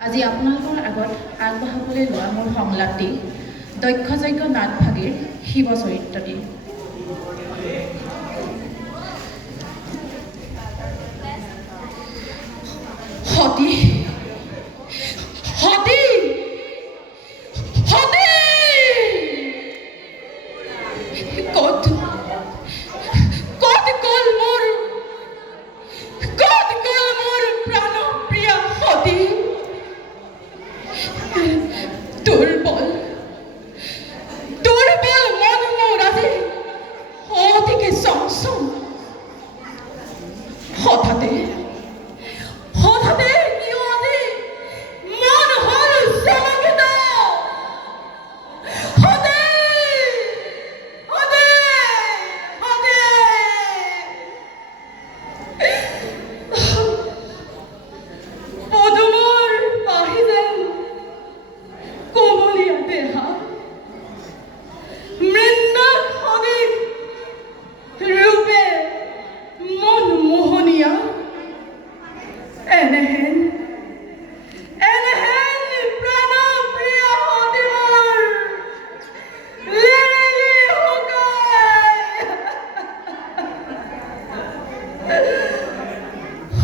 আজি আপোনালোকৰ আগত আগবঢ়াবলৈ লোৱা মোৰ সংলাপটি দক্ষযজ্ঞ নাটভাগীৰ শিৱ চৰিত্ৰটি। সতী সতী সতী ক'ত ক'ত গ'ল মোৰ প্ৰাণপ্ৰিয়া সতী? দুৰ্বল মন মোৰ আজি অতিকে চঞ্চল। হঠাতে কিয় আজি মন হ'ল চমকিত। পদুমৰ পাহি যেন কোমলীয়া দেহা, মৃন্ময় সদৃশ ৰূপে মনমোহনীয়া। এনেহেন প্ৰাণপ্ৰিয়া সতী মোৰ লেৰেলি শুকাই।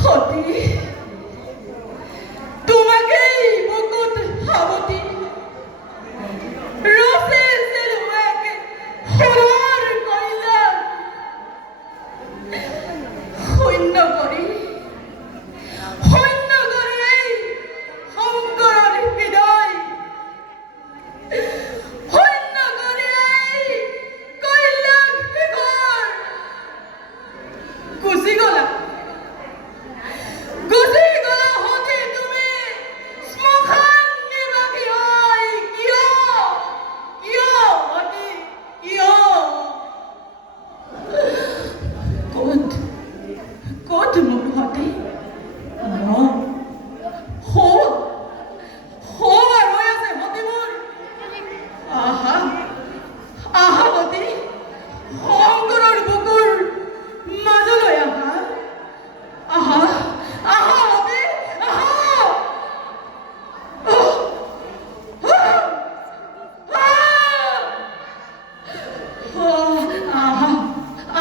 সতী তোমাকেই বুকুত সাৱটি ৰচে চিলুৱাকে সোণৰ কইলাক শূন্য কৰি এই শংকৰৰ হৃদয়, শূন্য কৰি এই কইলাক শিখৰ গুচি গ'লা সতী তুমি শ্মশান নিবাসী হৈ। কিয় সতী কিয়? ক'ত মোৰ সতী? ৰৈ আছে সতী মোৰ। আহা সতী, শংকৰৰ বুকুৰ মাজলৈ আহা সতী,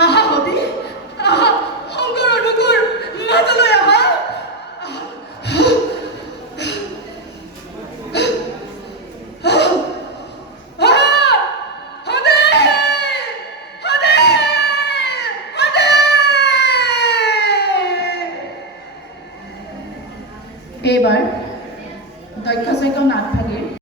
আহা সতী, শংকৰৰ বুকুৰ মাজলৈ আহা। এইবাৰ দক্ষযজ্ঞ নাটভাগী